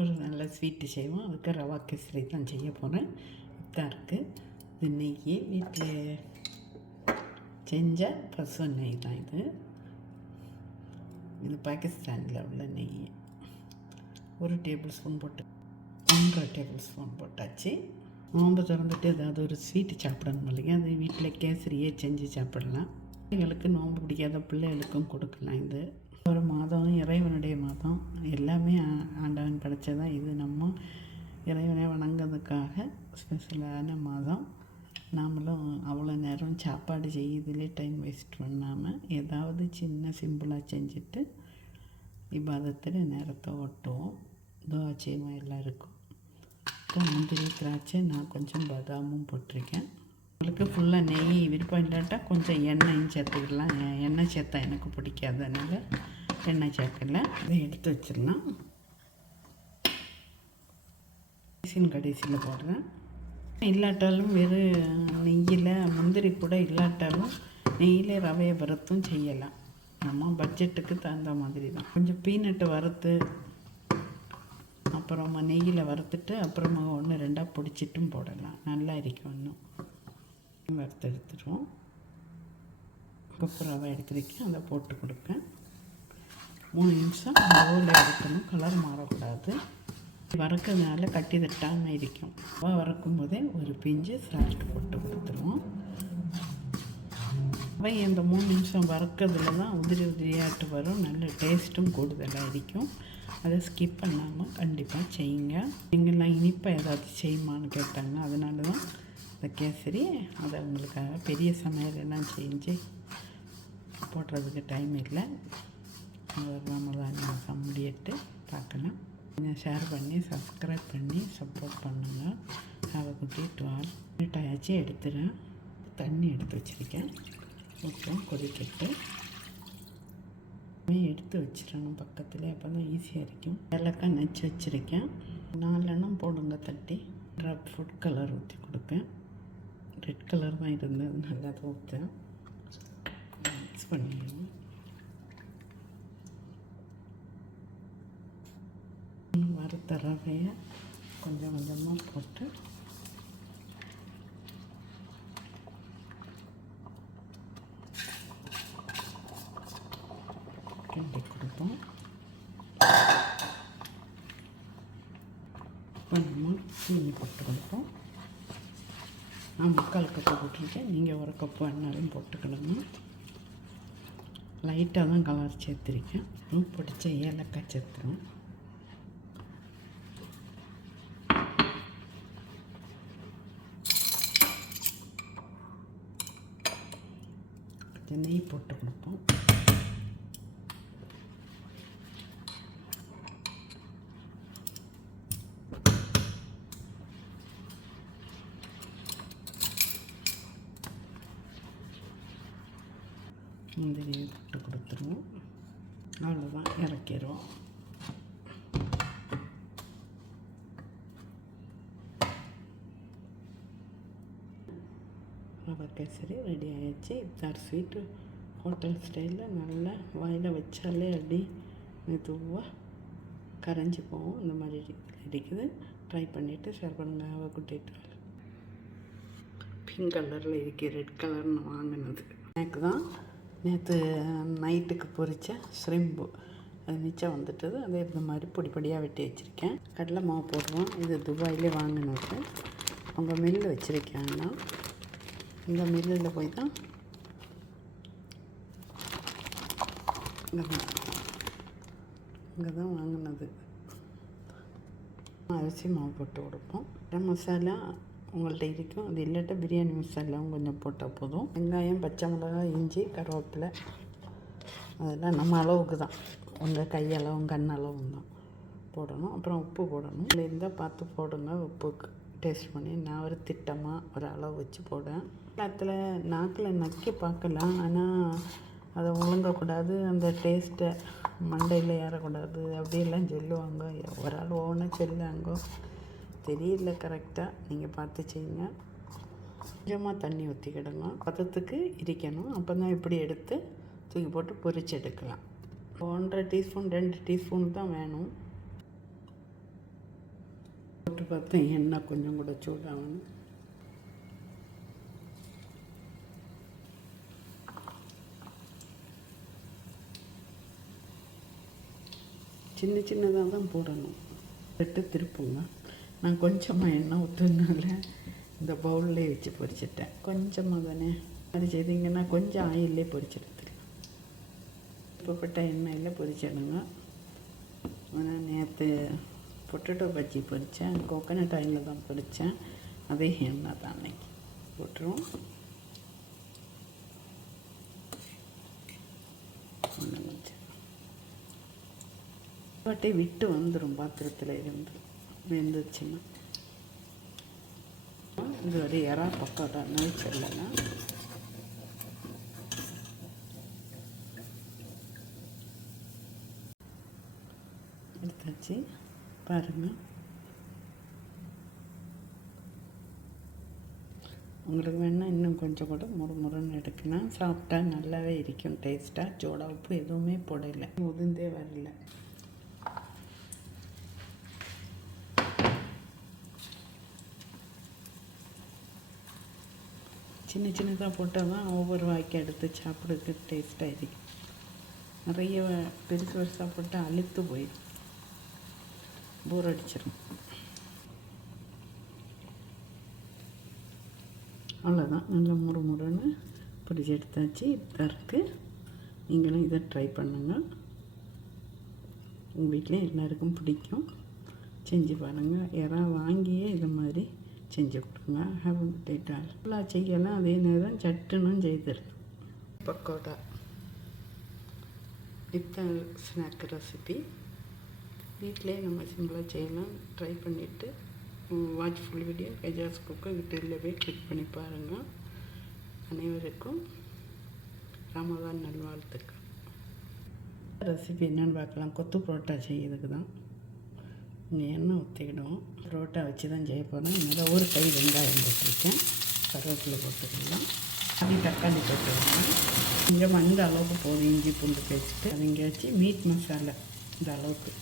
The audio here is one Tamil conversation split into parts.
ஒரு நல்ல ஸ்வீட்டு செய்வோம். அதுக்கு ரவா கேசரி தான் செய்ய போகிறேன். இதாக இருக்குது. இது நெய் வீட்டில் செஞ்ச பசு நெய் தான் இது. இது பாகிஸ்தானில் உள்ள நெய். 1 டேபிள் ஸ்பூன் போட்டு 1.5 டேபிள் ஸ்பூன் போட்டாச்சு. நோம்பு திறந்துட்டு ஏதாவது ஒரு ஸ்வீட்டு சாப்பிடணும் இல்லையா, அது வீட்டில் கேசரியே செஞ்சு சாப்பிடலாம். பிள்ளைங்களுக்கு நோம்பு பிடிக்காத பிள்ளைகளுக்கும் கொடுக்கலாம். இது ஒரு மாதம், இறைவனுடைய மாதம். எல்லாமே ஆண்டவன் படைச்சதான். இது நம்ம இறைவனை வணங்கிறதுக்காக ஸ்பெஷலான மாதம். நாமளும் அவ்வளோ நேரம் சாப்பாடு செய்யுதுலே டைம் வேஸ்ட் பண்ணாமல் ஏதாவது சின்ன சிம்பிளாக செஞ்சுட்டு இபாதத்தில் நேரத்தை ஓட்டுவோம். துஆ எல்லாருக்கும். இப்போ முந்திரி, திராட்சை, நான் கொஞ்சம் பாதாமும் போட்டிருக்கேன். உங்களுக்கு ஃபுல்லாக நெய் விருப்பம் இல்லாட்டா கொஞ்சம் எண்ணெயும் சேர்த்துக்கலாம். எண்ணெய் சேர்த்தா எனக்கு பிடிக்காது, அதனால் எண்ணெய் சேர்க்கல. இதை எடுத்து வச்சிடலாம். கடைசியில் போடுறேன். இல்லாட்டாலும் வெறும் நெய்யில் முந்திரி கூட இல்லாட்டாலும் நெய்யில் ரவையை வறுத்தும் செய்யலாம். நம்ம பட்ஜெட்டுக்கு தகுந்த மாதிரி தான். கொஞ்சம் பீனட்டு வறுத்து அப்புறமா நெய்யில் வறுத்துட்டு அப்புறமா 1-2 பிடிச்சிட்டும் போடலாம். நல்லா இருக்கும். இன்னும் வறுத்து எடுத்துடுவோம். கப்பு ரவை எடுத்துருக்கேன், அதை போட்டு கொடுப்பேன். 3 நிமிஷம் லோவில் எடுக்கணும். கலர் மாறக்கூடாது. வறுக்கிறதுனால கட்டி தட்டாமல் இருக்கும். ரவை வறுக்கும் போதே ஒரு பிஞ்சு சால்ட் போட்டு கொடுத்துருவோம். ரவை இந்த 3 நிமிஷம் வறுக்கிறதுல தான் உதிரியாட்டு வரும். நல்ல டேஸ்ட்டும் கூடுதலாக இருக்கும். அதை ஸ்கிப் பண்ணாமல் கண்டிப்பாக செய்யுங்க. நீங்கள்லாம் இனிப்பாக ஏதாவது செய்யுமான்னு கேட்டாங்க. அதனால தான் இந்த கேசரி. அதை உங்களுக்காக பெரிய சமையலெல்லாம் செஞ்சு போடுறதுக்கு டைம் இல்லை. ரமலான் மாதம் முடியட்டு பார்க்கலாம். கொஞ்சம் ஷேர் பண்ணி சப்ஸ்கிரைப் பண்ணி சப்போர்ட் பண்ணுங்கள். Have a good day to all. ஆயாச்சு எடுத்துகிறேன். தண்ணி எடுத்து வச்சுருக்கேன். கொஞ்சம் கொதிக்கட்டு எடுத்து வச்சிடணும் பக்கத்தில். அப்போ தான் ஈஸியாக இருக்கும். ஏலக்காய் நச்சு வச்சுருக்கேன். 4 எண்ணம் போடுங்க தட்டி. ஃபுட் கலர் ஊற்றி கொடுப்பேன். ரெட் கலர் தான் இருந்தது, நல்லா தான் ஊற்றேன். மிக்ஸ் பண்ணிடுவோம். வறுத்த ரவையை கொஞ்சம் கொஞ்சமாக போட்டு கிண்டி கொடுப்போம். இப்போ நம்ம சீனி போட்டு கொடுப்போம். நான் 3/4 கப்பு போட்டிருக்கேன். நீங்கள் 1 கப்பு வேணாலும் போட்டுக்கணுங்க. லைட்டாக தான் கலர் சேர்த்துருக்கேன். பிடிச்ச ஏலக்காய் சேர்த்துறோம். நெய் போட்டு கொடுப்போம். முந்திரியை போட்டு கொடுத்துருவோம். அவ்வளோதான், இறக்கிடுவோம். ரவை கேசரி ரெடி ஆகிடுச்சு. இஃப்தார் ஸ்வீட்டு ஹோட்டல் ஸ்டைலில் நல்லா வாயில் வச்சாலே அப்படி மெதுவாக கரைஞ்சி போகும். இந்த மாதிரி இருக்குது. ட்ரை பண்ணிவிட்டு ஷேர் பண்ணுங்கள். அவ குட்டிட்டு பிங்க் கலரில் இருக்குது. ரெட் கலர்னு வாங்கினது எனக்கு தான். நேற்று நைட்டுக்கு பொரித்த ஷ்ரிம்பு அது மிச்சம் வந்துட்டது. அதே இந்த மாதிரி பொடியாக வெட்டி வச்சுருக்கேன். கடலை மாவு போடுவோம். இது துபாயிலே வாங்கினது. அவங்க மில்லு வச்சுருக்காங்கன்னா இந்த மில்லில் போய் தான் இங்கே தான் வாங்கினது. அரிசி மாவு போட்டு கொடுப்போம். கரம் மசாலா உங்கள்கிட்ட இருக்கும். அது இல்லாட்ட பிரியாணி மசாலாவும் கொஞ்சம் போட்டால் போதும். வெங்காயம், பச்சை மிளகாய், இஞ்சி, கருவேப்பிலை அதெல்லாம் நம்ம அளவுக்கு தான். உங்கள் கையளவும் கண்ணளவும் தான் போடணும். அப்புறம் உப்பு போடணும். இதில் இருந்தால் பார்த்து போடுங்க. உப்புக்கு டேஸ்ட் பண்ணி. நான் ஒரு திட்டமாக ஒரு அளவு வச்சு போடுவேன். எல்லாத்தில் நாக்கில் நக்கி பார்க்கலாம். ஆனால் அதை ஒழுங்கக்கூடாது. அந்த டேஸ்ட்டை மண்டையில் ஏறக்கூடாது அப்படியெல்லாம் சொல்லுவாங்க. ஒரு ஆள் ஒவ்வொன்றா சொல்லுவாங்க. தெரியல கரெக்டாக. நீங்கள் பார்த்து செய்யுங்க. கொஞ்சமாக தண்ணி ஊற்றிக்கிடுங்க. பதத்துக்கு இருக்கணும். அப்போ தான் இப்படி எடுத்து தூக்கி போட்டு பொரிச்சு எடுக்கலாம். 1.5 டீஸ்பூன் 2 டீஸ்பூன் தான் வேணும். போட்டு பார்த்தேன் எண்ணெய் கொஞ்சம் கூட சூடாகணும். சின்ன சின்னதாக தான் போடணும். திருப்புங்க. நான் கொஞ்சமாக எண்ணெய் ஊற்றுனால இந்த பவுல்லே வச்சு பொரிச்சிட்டேன். கொஞ்சமாக தானே அது செய்திங்கன்னா கொஞ்சம் ஆயிலே பொரிச்சு எடுத்துக்கலாம். இப்போப்பட்ட எண்ணெயில் பொரிச்சிடுங்க. ஆனால் நேற்று பொட்டேட்டோ பஜ்ஜி பொரித்தேன், கோகோனட் ஆயிலில் தான் பொரித்தேன். அதே எண்ணெய் தான் அன்னைக்கு போட்டுருவோம். ஒன்று கொஞ்சம் வாட்டி விட்டு வந்துடும் பாத்திரத்தில் இருந்து வெந்துச்சுன்னா. இது ஒரு இறா பக்கோடா நெய்ச்சல்லாம் எடுத்தாச்சு பாருங்கள். உங்களுக்கு வேணால் இன்னும் கொஞ்சம் கூட முறுமுறுன்னு எடுக்கலாம். சாப்பிட்டா நல்லாவே இருக்கும் டேஸ்ட்டாக. சோடா உப்பு எதுவுமே போடலை, உதிர்ந்தே வரல. சின்ன சின்னதாக போட்டால் தான் ஒவ்வொரு வாய்க்கு எடுத்து சாப்பிட்றதுக்கு டேஸ்ட்டாக இருக்கும். நிறைய பெருசு பெருசாக போட்டால் அழுத்து போயிடும், போர் அடிச்சிடும். அவ்வளோதான், நல்லா முறுமுறுன்னு பிடிச்சி எடுத்தாச்சு. இதற்கு நீங்களும் இதை ட்ரை பண்ணுங்கள். உங்கள் வீட்டில் எல்லாருக்கும் பிடிக்கும், செஞ்சு பாருங்கள். யாராவது வாங்கியே இது மாதிரி செஞ்சு கொடுங்க. ஹேபிட்டால் ஃபுல்லாக செய்யலாம், அதே நேரம் சட்டுன்னு செய்திடலாம். பக்கோடா இத்தான் ஸ்நாக் ரெசிபி. வீட்டிலே நம்ம சிம்பிளாக செய்யலாம். ட்ரை பண்ணிவிட்டு வாட்ச் ஃபுல் வீடியோ கஜாஸ் குக்கர் யூடியூப்ல போய் கிளிக் பண்ணி பாருங்கள். அனைவருக்கும் ரமதான் நல்வாழ்த்துக்கள். ரெசிபி என்னென்னு பார்க்கலாம். கொத்து புரோட்டா செய்யறதுக்கு தான் எண்ணெய் ஊற்றிக்கிடுவோம். புரோட்டா வச்சு தான் செய்ய போகிறேன். அதனால் ஒரு கை வெங்காயம் போட்டிருக்கேன், கருவேப்பிலை போட்டுக்கலாம், அது தக்காளி போட்டுக்கலாம். கொஞ்சம் இந்த அளவுக்கு போதும். இஞ்சி பூண்டு பேஸ்ட்டு அது எங்கேயாச்சு மீட் மசாலா இந்த அளவுக்கு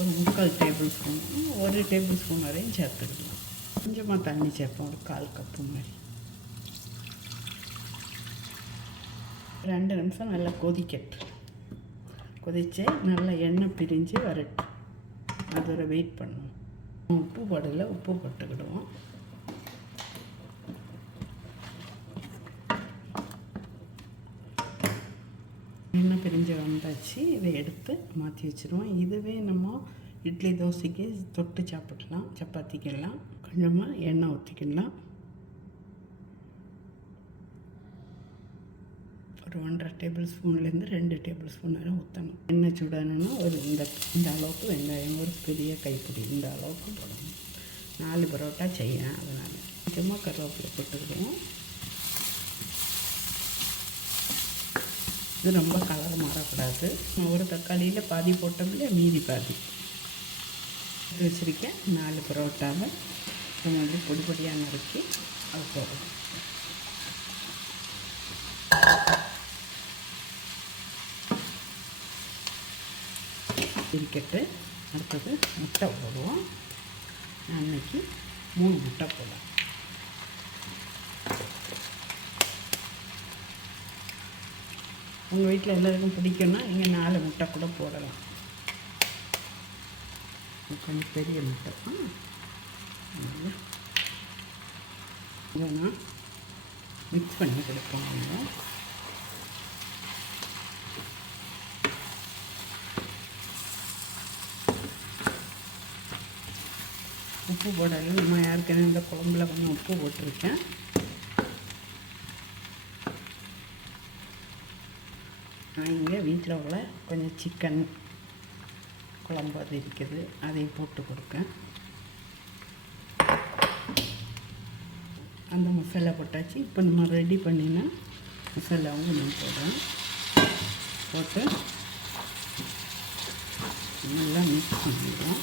ஒரு 3/4 டேபிள் ஸ்பூன், 1 டேபிள் ஸ்பூன் வரையும் சேர்த்துக்கலாம். கொஞ்சமாக தண்ணி சேர்ப்போம், ஒரு 1/4 கப்பு மாதிரி. 2 நிமிஷம் நல்லா கொதிச்சு நல்லா எண்ணெய் பிரிஞ்சு வரட்டும். அது வரை வெயிட் பண்ணுவோம். உப்பு போடலை, உப்பு போட்டுக்கிடுவோம். எண்ணெய் பிரிஞ்சு வந்தாச்சு. இதை எடுத்து மாற்றி வச்சுருவோம். இதுவே நம்ம இட்லி தோசைக்கு தொட்டு சாப்பிடலாம், சப்பாத்திக்கெல்லாம். கொஞ்சமாக எண்ணெய் ஊற்றிக்கலாம். ஒரு 1/2 டேபிள் ஸ்பூன்லேருந்து 2 டேபிள் ஸ்பூன் வரை ஊற்றணும். எண்ணெய் சூடானோன்னா ஒரு இந்த அளவுக்கு வெங்காயம், ஒரு பெரிய கைப்பிடி இந்த அளவுக்கு போடணும். 4 பரோட்டா செய்யலாம், அதனால் கொஞ்சமாக கருவேப்பிலை போட்டுக்கிடுவோம். இது ரொம்ப கலர் மாறக்கூடாது. ஒரு தக்காளியில் பாதி போட்டோம்ல, மீதி பாதி வச்சுருக்கேன். 4 பரோட்டாவை இந்த மாதிரி பொடி பொடியாக நறுக்கி அது போடணும். இருக்கட்டு. அடுத்தது முட்டை போடுவோம். அன்னைக்கு 3 முட்டை போடலாம். உங்கள் வீட்டில் எல்லாருக்கும் பிடிக்கும்னா நீங்கள் 4 முட்டை கூட போடலாம். கொஞ்சம் பெரிய முட்டை இல்லைன்னா மிக்ஸ் பண்ணி கொடுப்போம். உப்பு போடலை. நம்ம யாருக்குன்னு இந்த குழம்புல கொஞ்சம் உப்பு போட்டிருக்கேன். நான் இங்கே வீட்டில் உள்ள கொஞ்சம் சிக்கன் குழம்பு அது இருக்குது, அதையும் போட்டு கொடுக்கேன். அந்த மசாலா போட்டாச்சு. இப்போ நம்ம ரெடி பண்ணினா மசாலாவும் நான் போடுறேன். போட்டு நல்லா மிக்ஸ் பண்ணிடுவோம்.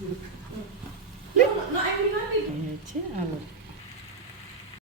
No, I will not eat. வச்சு